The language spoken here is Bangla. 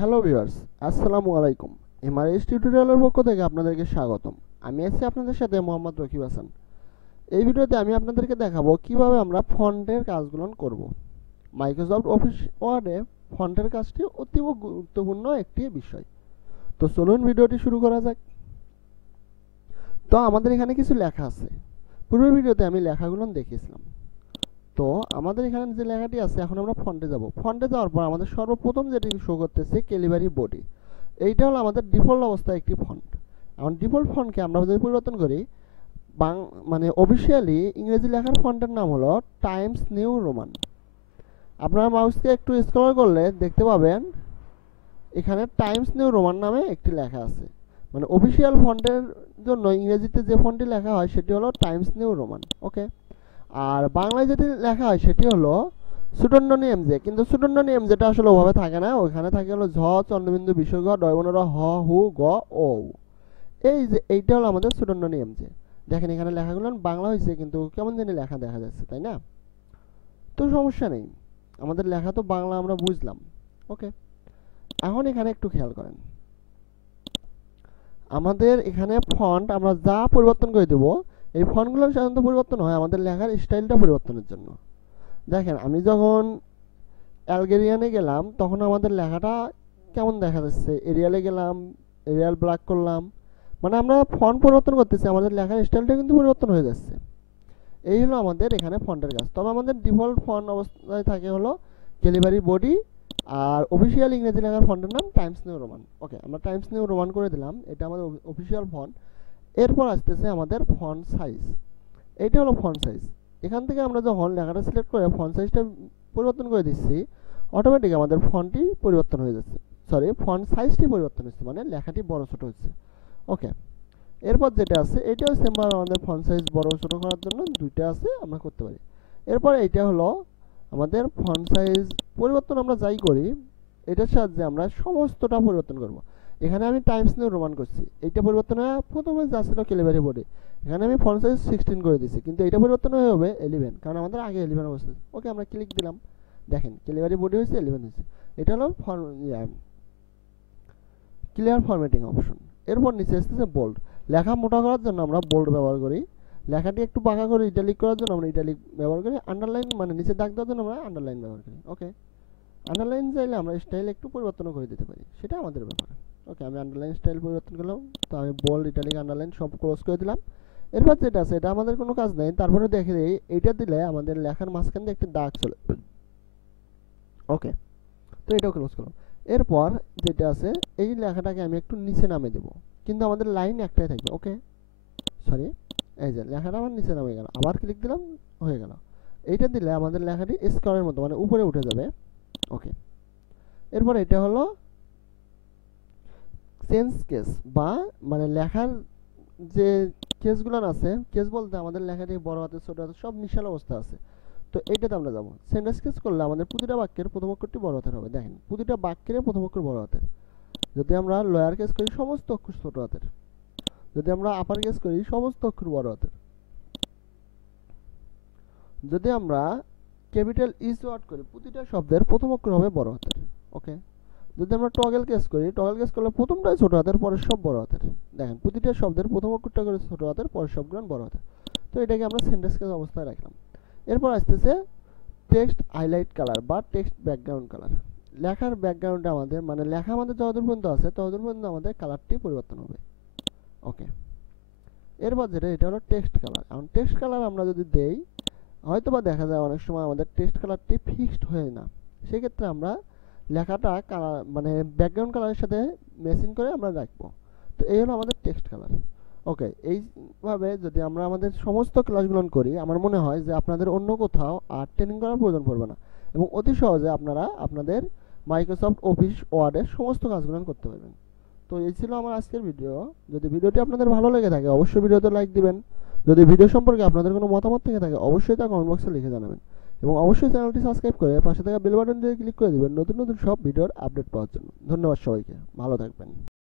হ্যালো ভিউয়ার্স, আসসালামু আলাইকুম। এমআরএস টিউটোরিয়ালের পক্ষ থেকে আপনাদেরকে স্বাগতম। আমি আছি আপনাদের সাথে মোহাম্মদ রকিব হাসান। এই ভিডিওতে আমি আপনাদেরকে দেখাবো কিভাবে আমরা ফন্টের কাজগুলো করব। মাইক্রোসফট অফিস ওয়ার্ডে ফন্টের কাজটি অতীব গুরুত্বপূর্ণ একটি বিষয়। তো চলুন ভিডিওটি শুরু করা যাক। তো আমাদের এখানে কিছু লেখা আছে। পূর্বের ভিডিওতে আমি লেখাগুলো দেখিয়েছিলাম। তো আমাদের এখানে যে লেখাটি আছে, এখন আমরা ফন্টে যাব। ফন্টে যাওয়ার পর আমাদের সর্বপ্রথম যেটি শো করতেছে ক্যালিবারি বডি। এইটা হলো আমাদের ডিফল্ট অবস্থায় একটি ফন্ট। এখন ডিফল্ট ফন্টকে আমরা যদি পরিবর্তন করি, মানে অফিসিয়ালি ইংরেজি লেখার ফন্টের নাম হলো টাইমস নিউ রোমান। আপনারা মাউসকে একটু স্ক্রল করলে দেখতে পাবেন এখানে টাইমস নিউ রোমান নামে একটি লেখা আছে। মানে অফিসিয়াল ফন্টের জন্য ইংরেজিতে যে ফন্টটি লেখা হয় সেটি হলো টাইমস নিউ রোমান। ওকে, আর বাংলায় যেটি লেখা হয় সেটি হলো সুটন্ডনী এমজে। কিন্তু সুটন্ডনী এমজেটা আসলে ওভাবে থাকে না, ওখানে থাকে হলো ঝ চন্দ্রবিন্দু বিসর্গ ডয়বনর হ হু গ ও। এই যে এইটা হলো আমাদের সুটন্ডনী এমজে। দেখেন এখানে লেখাগুলো বাংলা হয়েছে কিন্তু কেমন জানি লেখা দেখা যাচ্ছে, তাই না? তো সমস্যা নেই, আমাদের লেখা তো বাংলা, আমরা বুঝলাম। ওকে, এখন এখানে একটু খেয়াল করেন, আমাদের এখানে ফন্ট আমরা যা পরিবর্তন করে দেব, এই ফন্টগুলো সাধারণত পরিবর্তন হয় আমাদের লেখার স্টাইলটা পরিবর্তনের জন্য। দেখেন আমি যখন অ্যালগেরিয়ানে গেলাম তখন আমাদের লেখাটা কেমন দেখা যাচ্ছে, এরিয়ালে গেলাম, এরিয়াল ব্ল্যাক করলাম, মানে আমরা ফন্ট পরিবর্তন করতেছি, আমাদের লেখার স্টাইলটা কিন্তু পরিবর্তন হয়ে যাচ্ছে। এই হলো আমাদের এখানে ফন্টের কাজ। তবে আমাদের ডিফল্ট ফন্ট অবস্থায় থাকে হলো ক্যালিবারি বডি, আর অফিসিয়াল ইংরেজি লেখার ফন্টের নাম টাইমস নিউ রোমান। ওকে, আমরা টাইমস নিউ রোমান করে দিলাম, এটা আমাদের অফিসিয়াল ফন্ট। এরপর আসতেছে আমাদের ফন্ট সাইজ। এইটা হলো ফন্ট সাইজ। এখান থেকে আমরা যখন লেখাটা সিলেক্ট করে ফন্ট সাইজটা পরিবর্তন করে দিচ্ছি, অটোমেটিক আমাদের ফন্টটি পরিবর্তন হয়ে যাচ্ছে, সরি ফন্ট সাইজটি পরিবর্তন হচ্ছে, মানে লেখাটি বড় ছোট হচ্ছে। ওকে, এরপর যেটা আছে এটাও সেমভাবে আমাদের ফন্ট সাইজ বড় ছোট করার জন্য দুইটা আছে, আমরা করতে পারি। এরপর এইটা হলো আমাদের ফন্ট সাইজ পরিবর্তন, আমরা যাই করি এটার সাহায্যে আমরা সমস্তটা পরিবর্তন করব। এখানে আমি টাইমস নিউ রোমান করছি, এইটা পরিবর্তন হয়ে প্রথমে যা ছিল ক্যালিবারি বডি, এখানে আমি ফন্ট সাইজ 16 করে দিয়েছি, কিন্তু এটা পরিবর্তন হয়ে হবে 11, কারণ আমাদের আগে 11 অবস্থা। ওকে, আমরা ক্লিক দিলাম, দেখেন ক্যালিবারি বডি হয়েছে 11 হয়েছে। এটা হলো ক্লিয়ার ফরম্যাটিং অপশন। এরপর নিচে আসতেছে বোল্ড। লেখা মোটা করার জন্য আমরা বোল্ড ব্যবহার করি, লেখাটি একটু বাঁকা করে ইটালিক করার জন্য আমরা ইটালিক ব্যবহার করি, আন্ডারলাইন মানে নিচে দাগ দেওয়ার জন্য আমরা আন্ডারলাইন ব্যবহার করি। ওকে, আন্ডারলাইন চাইলে আমরা স্টাইল একটু পরিবর্তন করে দিতে পারি, সেটা আমাদের ব্যাপার। ওকে, আমি আন্ডারলাইন স্টাইল পরিবর্তন করলাম, তো আমি বোল্ড ইটালিক আন্ডারলাইন সব ক্লোজ করে দিলাম। এরপর যেটা আছে এটা আমাদের কোনো কাজ নেই, তারপরে দেখে দিই এইটা দিলে আমাদের লেখার মাঝখান দিয়ে একটা দাগ চলে। ওকে, তো এটাও ক্লোজ করলাম। এরপর যেটা আছে এই লেখাটাকে আমি একটু নিচে নামিয়ে দেব, কিন্তু আমাদের লাইন একটাই থাকবে। ওকে, সরি, এই যে লেখাটা আমার নিচে নামে গেল, আবার ক্লিক দিলাম, হয়ে গেল। এইটা দিলে আমাদের লেখাটি স্কোয়ারের মতো মানে উপরে উঠে যাবে। ওকে, এরপর এটা হলো চেঞ্জ কেস, বা মানে লেখার যে কেসগুলো আছে, কেস বলতে আমাদের লেখাটি বড় হাতে ছোট হাতে সব মিশাল অবস্থা আছে। তো এইটাতে আমরা যাবো। সেন্টেন্স কেস করলে আমাদের প্রতিটা বাক্যের প্রথম অক্ষরটি বড় হাতের হবে। দেখেন প্রতিটা বাক্যের প্রথম অক্ষর বড় হাতের। যদি আমরা লোয়ার কেস করি সমস্ত অক্ষর ছোট হাতের, যদি আমরা আপার কেস করি সমস্ত অক্ষর বড় হাতের, যদি আমরা ক্যাপিটাল ইজ ওয়ার্ড করি প্রতিটা শব্দের প্রথম অক্ষর হবে বড় হাতের। ওকে, যদি আমরা টগল কেস করি, টগল কেস করলে প্রথমটাই ছোট হাতের, পরের সব বড় হাতের। দেখেন প্রতিটা শব্দের প্রথম অক্ষরটা করে ছোট হাতের, পরের সবগুলো বড় হাতের। তো এটাকে আমরা সেন্টেন্স কেস অবস্থায় রাখলাম। এরপর আসতেছে টেক্সট হাইলাইট কালার বা টেক্সট ব্যাকগ্রাউন্ড কালার। লেখার ব্যাকগ্রাউন্ডে আমাদের মানে লেখা আমাদের যতদূর পর্যন্ত আছে ততদূর পর্যন্ত আমাদের কালারটি পরিবর্তন হবে। ওকে, এরপর যেটা এটা হলো টেক্সট কালার। এখন টেক্সট কালার আমরা যদি দেই, হয়তো বা দেখা যায় অনেক সময় আমাদের টেক্সট কালারটি ফিক্সড হয় না, সেক্ষেত্রে আমরা লেখাটা কালার মানে ব্যাকগ্রাউন্ড কালারের সাথে ম্যাচিং করে আমরা রাখবো। তো এই হলো আমাদের টেক্সট কালার। ওকে, এইভাবে যদি আমরা আমাদের সমস্ত ক্লাসগুলো করি, আমার মনে হয় যে আপনাদের অন্য কোথাও আর ট্রেনিং করার প্রয়োজন পড়বে না, এবং অতি সহজে আপনারা আপনাদের মাইক্রোসফট অফিস ওয়ার্ডের সমস্ত কাজগুলো করতে পারবেন। তো এই ছিল আমার আজকের ভিডিও। যদি ভিডিওটি আপনাদের ভালো লেগে থাকে অবশ্যই ভিডিওতে লাইক দিবেন। যদি ভিডিও সম্পর্কে আপনাদের কোনো মতামত থেকে থাকে অবশ্যই তা কমেন্ট বক্সে লিখে জানাবেন, এবং অবশ্যই চ্যানেলটি সাবস্ক্রাইব করে পাশে থাকা বেল বাটন দিয়ে ক্লিক করে দিবেন নতুন নতুন সব ভিডিওর আপডেট পাওয়ার জন্য। ধন্যবাদ সবাইকে, ভালো থাকবেন।